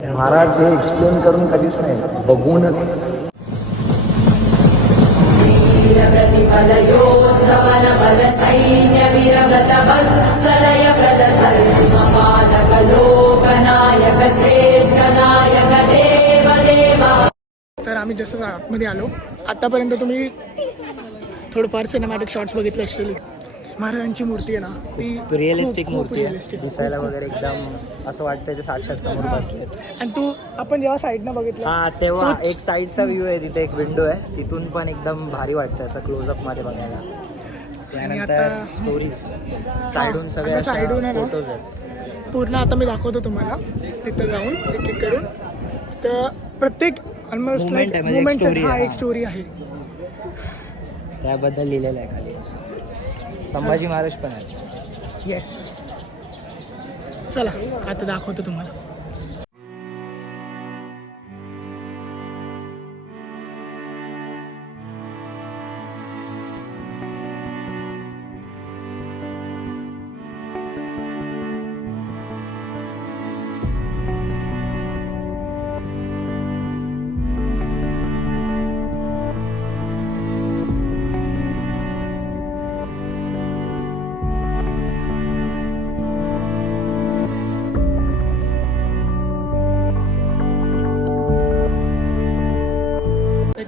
महाराज हे एक्सप्लेन करून कधीच नाही, बघूनच. तर आम्ही जसं आतमध्ये आलो, आतापर्यंत तुम्ही थोडंफार सिनेमॅटिक शॉट्स बघितले असतील. महाराजांची मूर्ती आहे ना, ती रिअलिस्टिक मूर्ती आहे. रिअलिस्टिक दिसायला वगैरे एकदम असं वाटतंय ते साक्षात समोर बसले. आणि तू आपण जेव्हा साईडनं बघितलं हा तेव्हा एक साईडचा व्ह्यू आहे, तिथे एक विंडो आहे, तिथून पण एकदम भारी वाटतं असं क्लोजअप मध्ये बघायला. त्यानंतर स्टोरीज साईडून सगळे साईडून आहे ना, फोटोज आहेत पूर्ण आता मी दाखवतो तुम्हाला. तिथं जाऊन एक एक करून तर प्रत्येक ऑलमोस्ट Moment आहे, म्हणजे एक मुवमेंट story हा आहे. एक स्टोरी आहे. त्याबद्दल लिहिलेलं आहे खाली असं. संभाजी महाराज पण आहे. येस, चला आता दाखवतो तुम्हाला.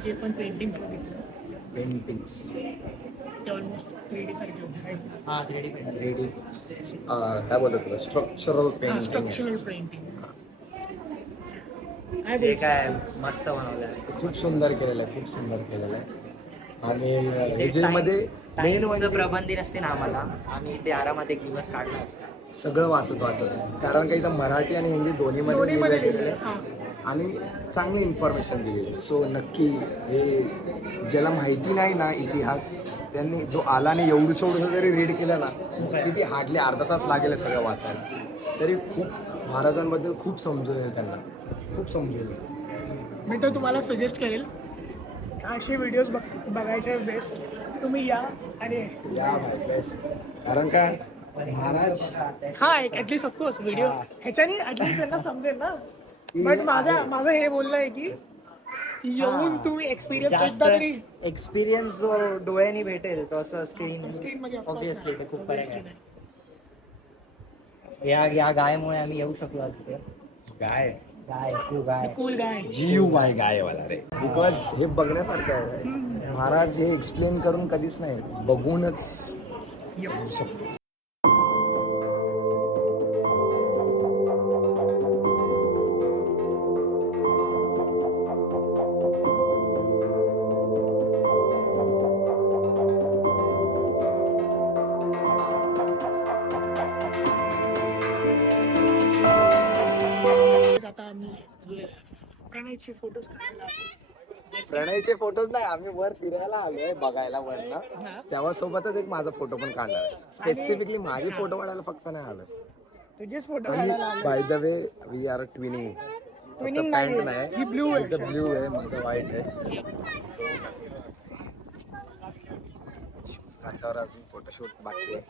जे पण पेंटिंग्स बघितलं, पेंटिंग्स ते ऑलमोस्ट 3D सारखे होते, राईट? हा 3D पेंटिंग. 3D काय बोलतात तुला, स्ट्रक्चरल पेंटिंग. Structural painting. ते काय मस्त बनवलं आहे. खूप सुंदर केलेलं आहे, खूप सुंदर केलेलं आहे. आणि ह्याच्यामध्ये मेन म्हणजे प्रबंधी नसते ना आम्हाला, आम्ही इथे आरामात एक दिवस काढला असता. सगळं वाचत कारण का इथं मराठी आणि हिंदी दोन्हीमध्ये दोन्हीमध्ये लिहिलेलं लिहिलेलं आहे. आहे. आणि चांगली इन्फॉर्मेशन दिलेली आहे. सो नक्की हे ज्याला माहिती नाही ना इतिहास, त्यांनी जो आला आणि एवढं जरी रीड केलं ना, किती हार्डली अर्धा तास लागेल हे सगळं वाचायला, तरी खूप महाराजांबद्दल खूप समजून येईल त्यांना, खूप समजून येईल. मी तर तुम्हाला सजेस्ट करेल असे व्हिडिओज बघायचे बेस्ट. तुम्ही या आणि या भाई बेस्ट. कारण का महाराज हा एक ऍटलीस्ट ऑफकोर्स व्हिडिओ ह्याच्याने ऍटलीस्ट त्यांना समजेल ना. बट माझं हे बोलणं आहे की येऊन तुम्ही एक्सपिरियन्स एकदा तरी एक्सपिरियन्स जो डोळ्यांनी भेटेल तो असं स्क्रीन स्क्रीनमध्ये ऑब्विसली ते खूप फरक आहे. या गायमुळे आम्ही येऊ शकलो असते. गाय गाय कूल गाय. जीव माय गायवाला रे. बिकॉज हे बघण्यासारखं आहे. महाराज हे एक्सप्लेन करून कधीच नाही, बघूनच येऊ शकतो. आता आम्ही प्रणयचे फोटोज काढायला. प्रणयचे फोटोज नाही, आम्ही वर फिरायला आलोय बघायला वर ना, तेव्हा सोबतच एक माझा फोटो पण काढला. स्पेसिफिकली माझे फोटो काढायला फक्त नाही आलोय. तुझेच फोटो आणि काढायला. By the way we are twinning. Twinning नाही, ही ब्लू आहे. ब्ल्यू आहे, माझं व्हाईट आहे. त्याच्यावर अजून फोटोशूट बाकी आहे.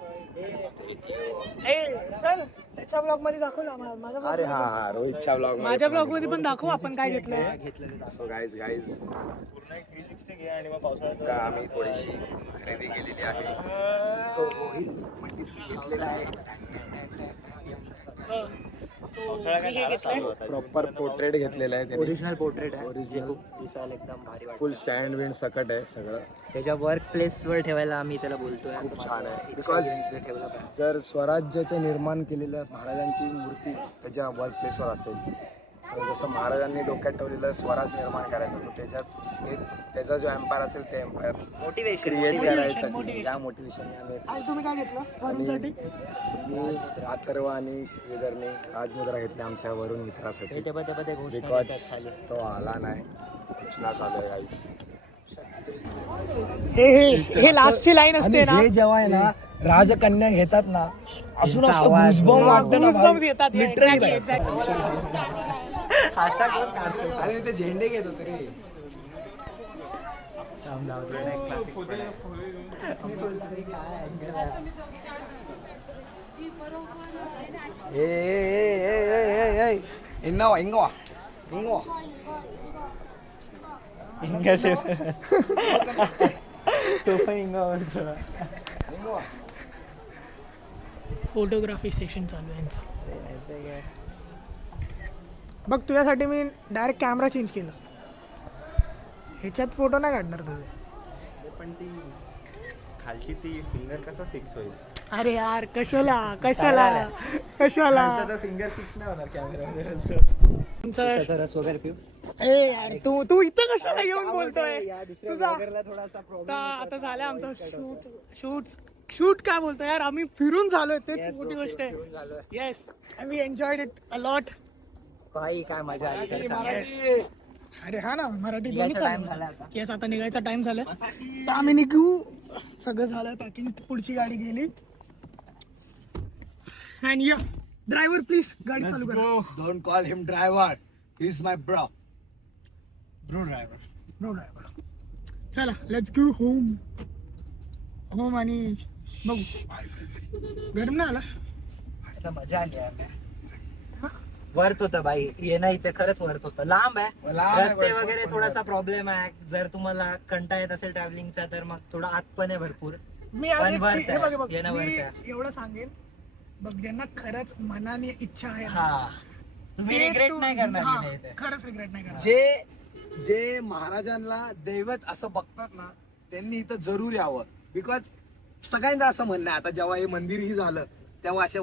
चल त्याच्या ब्लॉग मध्ये दाखव ना. माझ्या अरे हा रोहितच्या ब्लॉग माझ्या ब्लॉग मध्ये पण दाखव आपण काय घेतलंय. सो गाईज आम्ही थोडीशी खरेदी केलेली आहे. सो रोहित पंडित घेतलेला आहे प्रॉपर पोर्ट्रेट घेतलेला आहे. ओरिजिनल पोर्ट्रेट आहे. ओरिजिनल खूप दिसायला एकदम भारी वाटतं. फुल स्टँड विंड सकट आहे सगळं. त्याच्या वर्क प्लेसवर ठेवायला आम्ही त्याला बोलतोय. खूप छान आहे. बिकॉज ठेवला पाहिजे. जर स्वराज्याचे निर्माण केलेलं महाराजांची मूर्ती त्याच्या वर्क प्लेसवर असेल, सो जसं महाराजांनी डोक्यात ठेवलेलं स्वराज निर्माण करायचं, तर त्याचा जो एम्पायर असेल ते एम्पायर मोटिवेशन क्रिएट करायसाठी या मोटिवेशनने आम्ही. आणि तुम्ही काय घेतलं वरूनसाठी? मी अथर्व आणि श्रीधरने राजमुद्रा घेतली आमच्या वरून मित्रासाठी. घोषणा बिकॉज देतात खाली. तो आला नाही, घोषणा चालू आहे गाईस. हे लास्टची लाईन असते ना, हे जेव्हा आहे ना राजकन्या घेतात ना, अजून असं आवाज, गुजबम वाटतं ना Goosebumps भाई. येतात. Literally Exactly. असा कोण काढतो? अरे ते झेंडे घेत होते रे. इन्नोवा इंगवा इंगवा तो पण इंगा म्हणतो. इंगवा. फोटोग्राफी सेशन चालू आहे यांचं. बघ तुझ्यासाठी मी डायरेक्ट कॅमेरा चेंज केला. ह्याच्यात फोटो नाही काढणार तुझे. पण ती खालची ती फिंगर कसा फिक्स होईल? अरे यार कशाला कशाला कशाला फिंगर फिक्स नाही होणार कॅमेरा. तुमचं रस वगैरे पिऊ. ए यार तू तू इथं कशाला येऊन बोलतोय या दुसऱ्या तुझा वगैरेला थोडासा प्रॉब्लेम. आता झालं आमचं शूट काय बोलतोय यार आम्ही फिरून झालोय तेच मोठी गोष्ट आहे. Yes we enjoyed it a lot. भाई काय मजा आली तर सांग. अरे हा ना मराठी दोन्ही निघायचा time चालू झाला आहे. आता. येस आता निघायचा टाइम झाला तर आम्ही निघू. सगळं झालं पॅकिंग. पुढची गाडी गेली अँड या ड्रायव्हर प्लीज गाडी चालू करा. Don't call him driver. He's my bro. No driver. चला लेट्स गो होम आणि बघू. गरम नाही आला. आता मजा आली यार. वर्थ होतं भाई येणं इथे खरंच वर्थ होतं. लांब आहे लांब आहे, रस्ते भरपूर वगैरे पण थोडासा प्रॉब्लेम आहे. जर तुम्हाला कंटाळा येत असेल ट्रॅव्हलिंगचा तर मग थोडा आत पण आहे भरपूर. मी आज पण एक वर्थ हे बघ आहे. बघ येणं मी वर्थ आहे. एवढं सांगेन बघ ज्यांना खरंच मनाने इच्छा आहे ना, हा तुम्ही ते रिग्रेट तू- नाही करणार हा, की नाही इथे. खरंच रिग्रेट नाही करणार. जे महाराजांना दैवत असं बघतात ना त्यांनी इथं जरूर यावं. बिकॉज सगळ्यांचं असं म्हणणं आहे आता जेव्हा हे मंदिरही झालं तेव्हा असे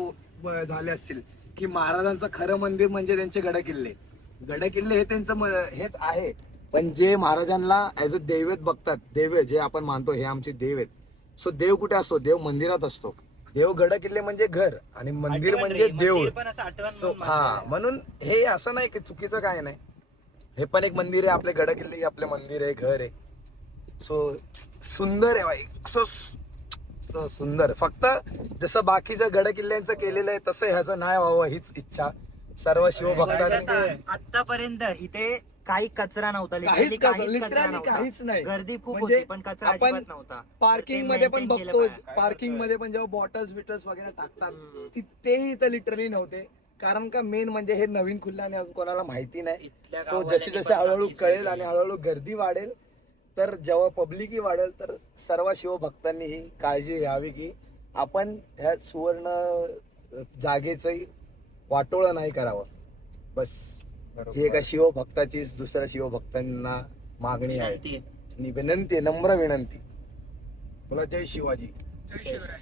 झाले असतील की महाराजांचं खरं मंदिर म्हणजे त्यांचे गडकिल्ले. गडकिल्ले हे त्यांचं हेच आहे. पण जे महाराजांना ऍज अ दैवत बघतात, देव जे आपण मानतो हे आमचे देव आहेत. सो देव कुठे असतो? देव मंदिरात असतो. देव गडकिल्ले म्हणजे घर आणि मंदिर आठवण म्हणजे रे, देऊळ. मंदिर पण असं आठवण सो म्हणून हा बांधलेलं आहे. म्हणून हे असं नाही की चुकीचं काय नाही. हे पण एक मंदिर आहे. आपले गडकिल्ले हे आपले मंदिर आहे, घर आहे. सो सुंदर आहे भाई. असं सुंदर. फक्त जसं बाकीचं गडकिल्ल्यांचं केलेलं आहे तसं ह्याचं नाही व्हावं हीच इच्छा सर्व शिवभक्तांनी. आतापर्यंत इथे काही कचरा नव्हता. काहीच literally कचरा- काहीच कचरा literally नव्हता. काहीच नाही. गर्दी खूप म्हणजे होती पण कचरा आपण अजिबात नव्हता. पार्किंग ते मध्ये पण maintain केलं बघतो. पाहिजे. पार्किंग मध्ये पण जेव्हा बॉटल्स बिटल्स वगैरे टाकतात तेही इथं लिटरली नव्हते. कारण का मेन म्हणजे हे नवीन खुललं आणि अजून कोणाला माहिती नाही. इथल्या सो जसे गाववाल्यांनी जसे पण हळूहळू चांगली कळेल सोय आणि केली. हळूहळू गर्दी वाढेल तर जेव्हा पब्लिकही वाढेल तर सर्व शिवभक्तांनी ही काळजी घ्यावी की आपण ह्या सुवर्ण जागेचंही वाटोळं नाही करावं. बस ही एका शिवभक्ताचीच दुसऱ्या शिवभक्तांना मागणी आहे, विनंती आहे. आणि विनंती आहे, नम्र विनंती. बोला जय शिवाजी. जय शिवराय.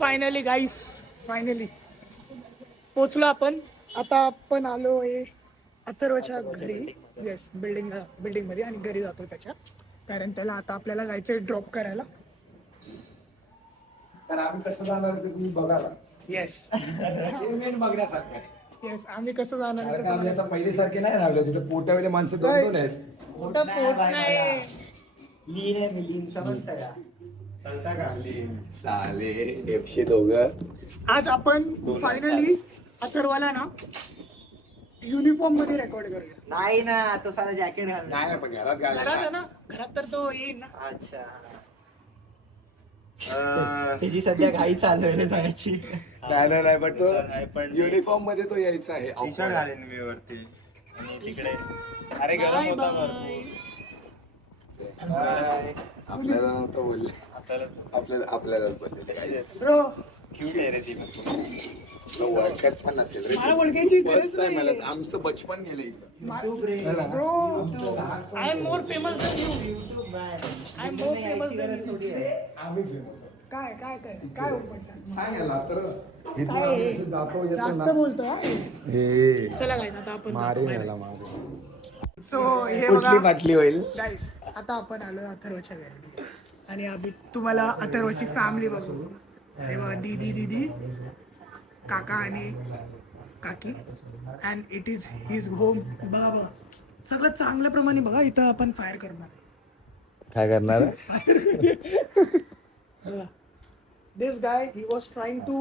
फायनली गाईस फायनली पोचलो आपण. आता आपण आलो आहे अथर्वच्या घरी. येस बिल्डिंग मध्ये आणि घरी जातो त्याच्या. कारण त्याला आता आपल्याला जायचंय ड्रॉप करायला. तर आम्ही कसं जाणार ते तुम्ही बघाला. येस मेन बघण्यासारखं आहे. येस आम्ही कसं जाणार आहे कारण ते का आम्ही तुम्हाला- आता पहिल्यासारखे नाही राहिलो. तिथे पोटावेले माणसं दोन दोन आहेत. मोठा पोट नाही. लीन आहे मी लीन समजतं का? साले एकशे दोघं. आज आपण फायनली अथर्वाला ना युनिफॉर्म मध्ये रेकॉर्ड करूया. नाही ना तो साला जॅकेट घाल. नाही पण घरात घरात आहे घालायला. ना घरात तर तो येईल ना. अच्छा त्याची सध्या घाई चालू आहे रे जायची. नाही पण तो नाही, पण- युनिफॉर्म मध्ये तो यायचा आहे. टी शर्ट घालेन मी वरती आणि तिकडे अरे गरम Bye होता bye. भरपूर. आपल्याला नव्हतं बोलले. आपल्यालाच बोलले. ब्रो क्यूट आहे रे ती पण. ओळखत पण नसेल रे. मला ओळखायची फर्स्ट गरज टाइम मला नाही. आमचं बचपन गेलं इथं. Bro I am more famous than you. I am more famous than you. आम्ही फेमस आहे. काय काय काय काय म्हटलं सांगायला तर इथून काय आम्ही असं जातो येतो जास्त ना. बोलतो हा. हे चला गाईस आता आपण मारीन याला मारीन. सो हे कुठली बघा बाटली होईल? गाईस आता आपण आलो अथर्वच्या घरी आणि आम्ही तुम्हाला अथर्वची फॅमिली बघू. तेव्हा दीदी काका आणि काकी and it is his home. बघा सगळं चांगल्या प्रमाणे बघा. इथं आपण फायर करणार. काय करणार? This guy, he was trying to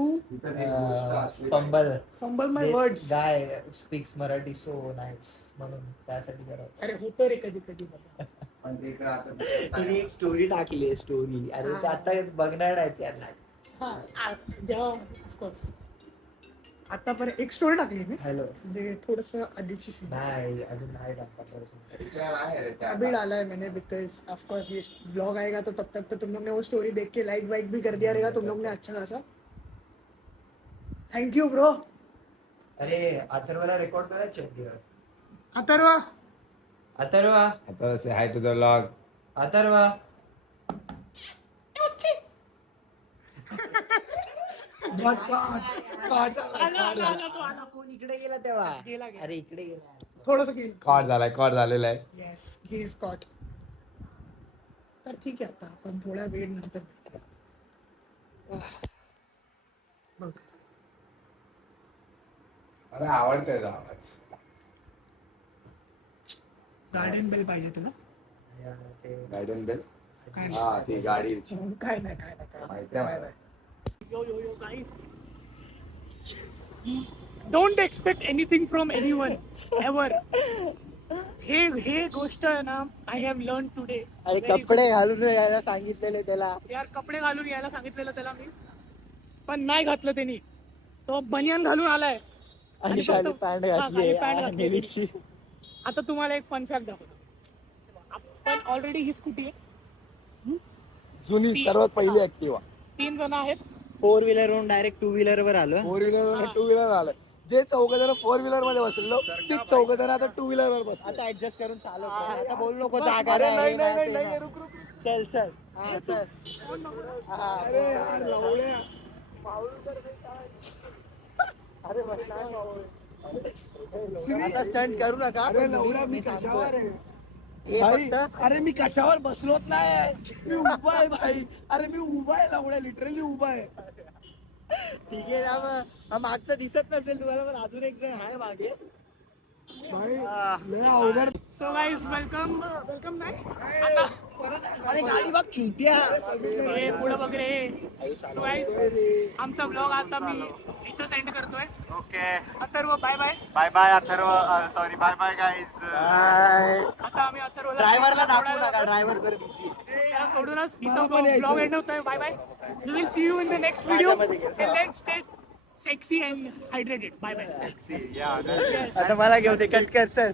fumble fumble my words. Guy speaks Marathi so nice म्हणून त्यासाठी करावं. अरे होतं रे कधी कधी मला. तिने एक स्टोरी टाकली स्टोरी. अरे ते आता बघणार नाही त्याला. हा जेव्हा ऑफकोर्स आतापर्यंत एक स्टोरी टाकली मी हॅलो म्हणजे थोडस आधीची सीन नाही अजून नाही टाकला. अभी डाला है मैंने बिकॉज ऑफकोर्स ये व्लॉग आएगा तो तब तक तो तुम लोग ने वो स्टोरी देख के लाइक वाइक भी कर दिया रहेगा तुम लोग ने अच्छा खासा. Thank you bro. अरे अथर्वला रेकॉर्ड करायचे अथर्वा अथर्वा आता से हाय टू द व्लॉग. अथर्वा कोण इकडे गेला तेव्हा अरे इकडे गेला थोडस कॉट झालेला आहे. Yes he is caught. तर ठीक आहे आता आपण थोड्या वेळ नंतर भेटूया. बघ मला आवडतंय तो आवाज. गार्डन बेल पाहिजे तुला. Garden bell. काय हा ती गाडी नाही काय नाही माहिती आहे बाय मला. Bye. Yo guys don't expect anything from anyone ever. हे गोष्ट आहे ना आय हॅव लर्न टुडे. अरे कपडे घालून यायला सांगितलेले त्याला. यार कपडे घालून यायला सांगितलेलं त्याला मी पण नाही घातलं त्यांनी. तो बनियान घालून आलाय आणि फक्त- खाली पॅन्ट हा, खाली पॅन्ट घातली घातलेली. नेव्हीची. आता तुम्हाला एक फन फॅक्ट दाखवतो. आपण ऑलरेडी ही स्कूटी आहे. जुनी सर्वात पहिली ऍक्टिवा. 3 जण आहेत. 4 व्हीलरवरून डायरेक्ट 2 व्हीलर वर आलो. 4 व्हीलर 2 व्हीलर आलं. जे 4 जण 4 व्हीलर मध्ये बसलेलो ते 4 जण आता 2 व्हीलर वर बसले. आता ऍडजस्ट करून चालव. आता बोल नको जागा अरे नाही, नाही हे नाही ते रुक रुक. चल चल हा चल. अरे यार लवड्या. असा स्टंट करू नका. अरे पण लवड्या मी मी सांगतो. कशावर आहे? हे भाई, फक्त अरे मी कशावर बसलोच नाही. मी उभा आहे भाई. अरे मी उभा आहे लवड्या लिटरली उभा आहे. ठीक आहे ना मग हा मागचा दिसत नसेल तुम्हाला पण अजून एक जण आहे मागे. भाई लय अवघड. सो गाईज वेलकम नाही आता अरे गाडी बघ चुट्या. हे पुढं बघ रे. So guys, आमचा ब्लॉग आता मी इथं सेंड करतोय. Okay Atharva bye bye. Bye bye Atharva sorry bye bye guys. आता आम्ही अथर्वला ड्रायव्हरला दाखवू सोडायला नका. ड्रायव्हर जर बिझी. त्याला सोडूनच इथं ब्लॉग एंड होतोय. Bye bye. We will see you in the next video. Let stay sexy and hydrated. Bye bye. या आता मला घेऊ दे. कट कर चल.